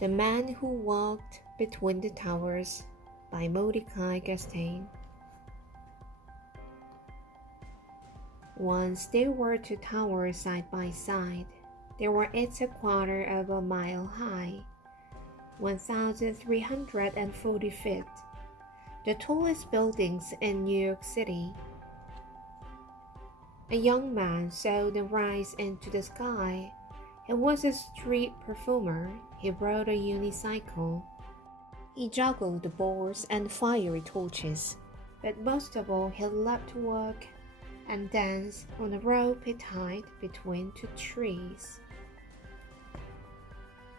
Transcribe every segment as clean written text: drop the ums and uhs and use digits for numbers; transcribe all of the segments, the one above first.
The Man Who Walked Between the Towers by Mordicai Gerstein. Once there were two towers side by side. They were each a quarter of a mile high, 1,340 feet, the tallest buildings in New York City. A young man saw them rise into the sky. He was a street performer. He rode a unicycle. He juggled the balls and fiery torches, but most of all he loved to walk and dance on a rope he tied between two trees.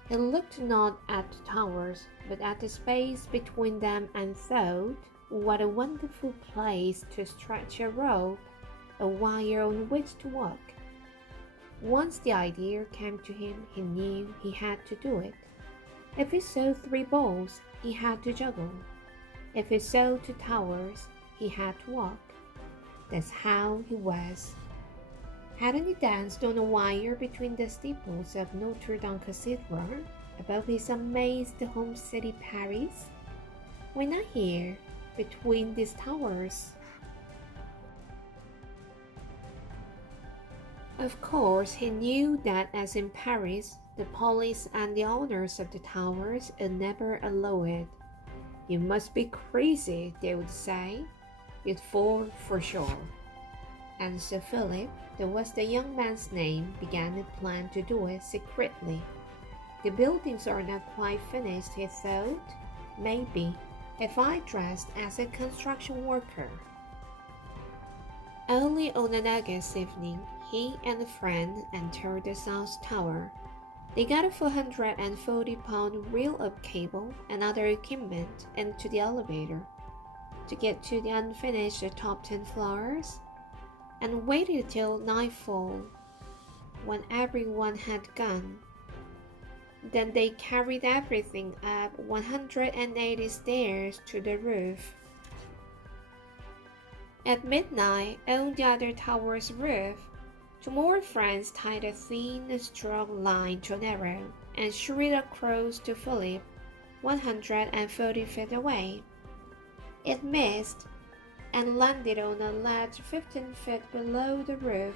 He looked not at the towers, but at the space between them and thought, what a wonderful place to stretch a rope, a wire on which to walk. Once the idea came to him, he knew he had to do it. If he saw three balls, he had to juggle. If he saw two towers, he had to walk. That's how he was. Hadn't he danced on a wire between the steeples of Notre Dame Cathedral above his amazed home city Paris? Why not here, between these towers? Of course, he knew that as in Paris, the police and the owners of the towers would never allow it. You must be crazy, they would say. You'd fall for sure. And so Philip, that was the young man's name, began a plan to do it secretly. The buildings are not quite finished, he thought. Maybe, if I dressed as a construction worker. Early on the next evening, he and a friend entered the South Tower. They got a 440-pound reel-up cable and other equipment into the elevator to get to the unfinished top 10 floors, and waited till nightfall when everyone had gone. Then they carried everything up 180 stairs to the roof. At midnight, on the other tower's roof, two more friends tied a thin, strong line to an arrow and shot it across to Philip, 140 feet away. It missed and landed on a ledge 15 feet below the roof.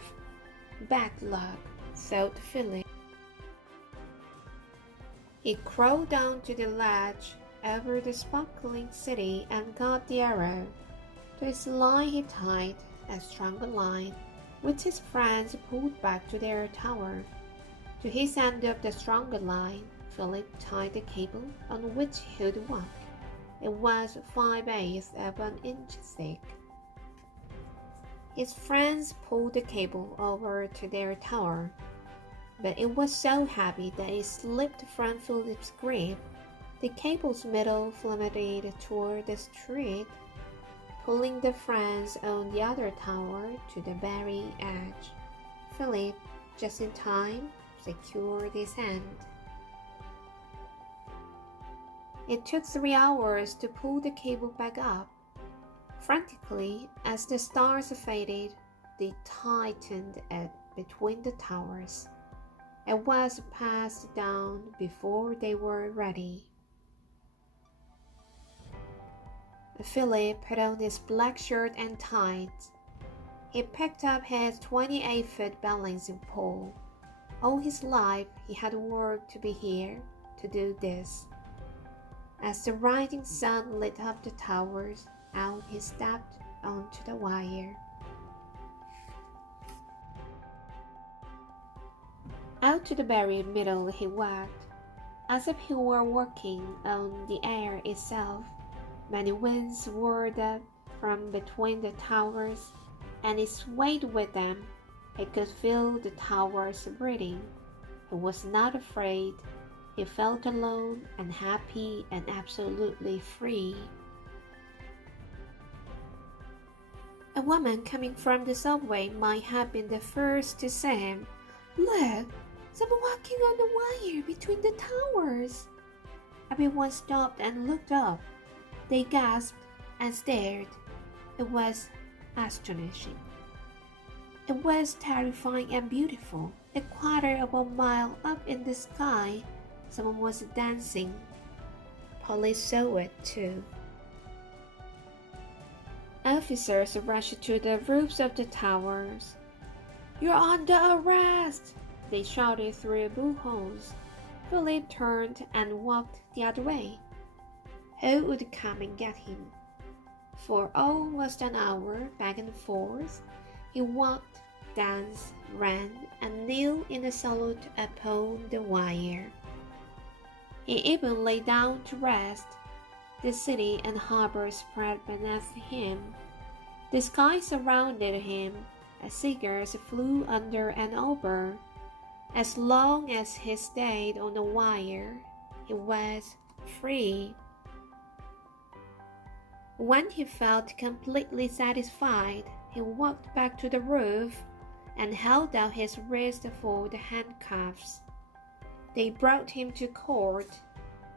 Bad luck, thought Philip. He crawled down to the ledge over the sparkling city and got the arrow. To his line he tied a stronger line, which his friends pulled back to their tower. To his end of the stronger line, Philip tied the cable on which he would walk. It was 5/8 of an inch thick. His friends pulled the cable over to their tower, but it was so heavy that it slipped from Philip's grip. The cable's middle floated toward the street, pulling the friends on the other tower to the very edge. Philip, just in time, secured his end. It took 3 hours to pull the cable back up. Frantically, as the stars faded, they tightened it between the towers. It was passed down before they were ready. Philip put on his black shirt and tights. He picked up his 28-foot balancing pole. All his life he had worked to be here to do this. As the rising sun lit up the towers, out he stepped onto the wire. Out to the very middle he walked, as if he were walking on the air itself. Many winds whirled up from between the towers, and he swayed with them. He could feel the towers breathing. He was not afraid. He felt alone and happy and absolutely free. A woman coming from the subway might have been the first to say him, "Look, someone walking on the wire between the towers." Everyone stopped and looked up. They gasped and stared. It was astonishing. It was terrifying and beautiful. A quarter of a mile up in the sky, Someone was dancing. Police saw it too. Officers rushed to the roofs of the towers. "You're under arrest!" they shouted through bullhorns. Philip turned and walked the other way. Who would come and get him? For almost an hour, back and forth, he walked, danced, ran, and kneeled in a salute upon the wire. He even lay down to rest. The city and harbor spread beneath him. The sky surrounded him. Seagulls flew under and over. As long as he stayed on the wire, he was free. When he felt completely satisfied, he walked back to the roof and held out his wrist for the handcuffs. They brought him to court.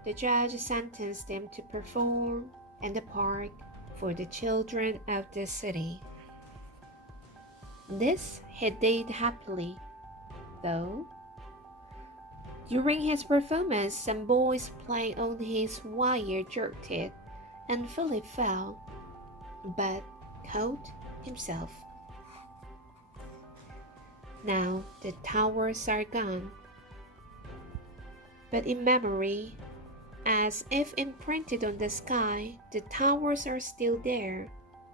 The judge sentenced him to perform in the park for the children of the city. This he did happily, though. During his performance, some boys playing on his wire jerked it, and Philip fell, but caught himself. Now the towers are gone, but in memory, as if imprinted on the sky, the towers are still there,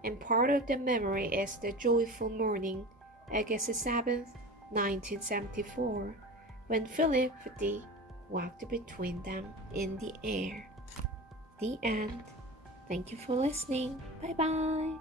and part of the memory is the joyful morning, August 7th, 1974, when Philip D. walked between them in the air. The end. Thank you for listening. Bye-bye.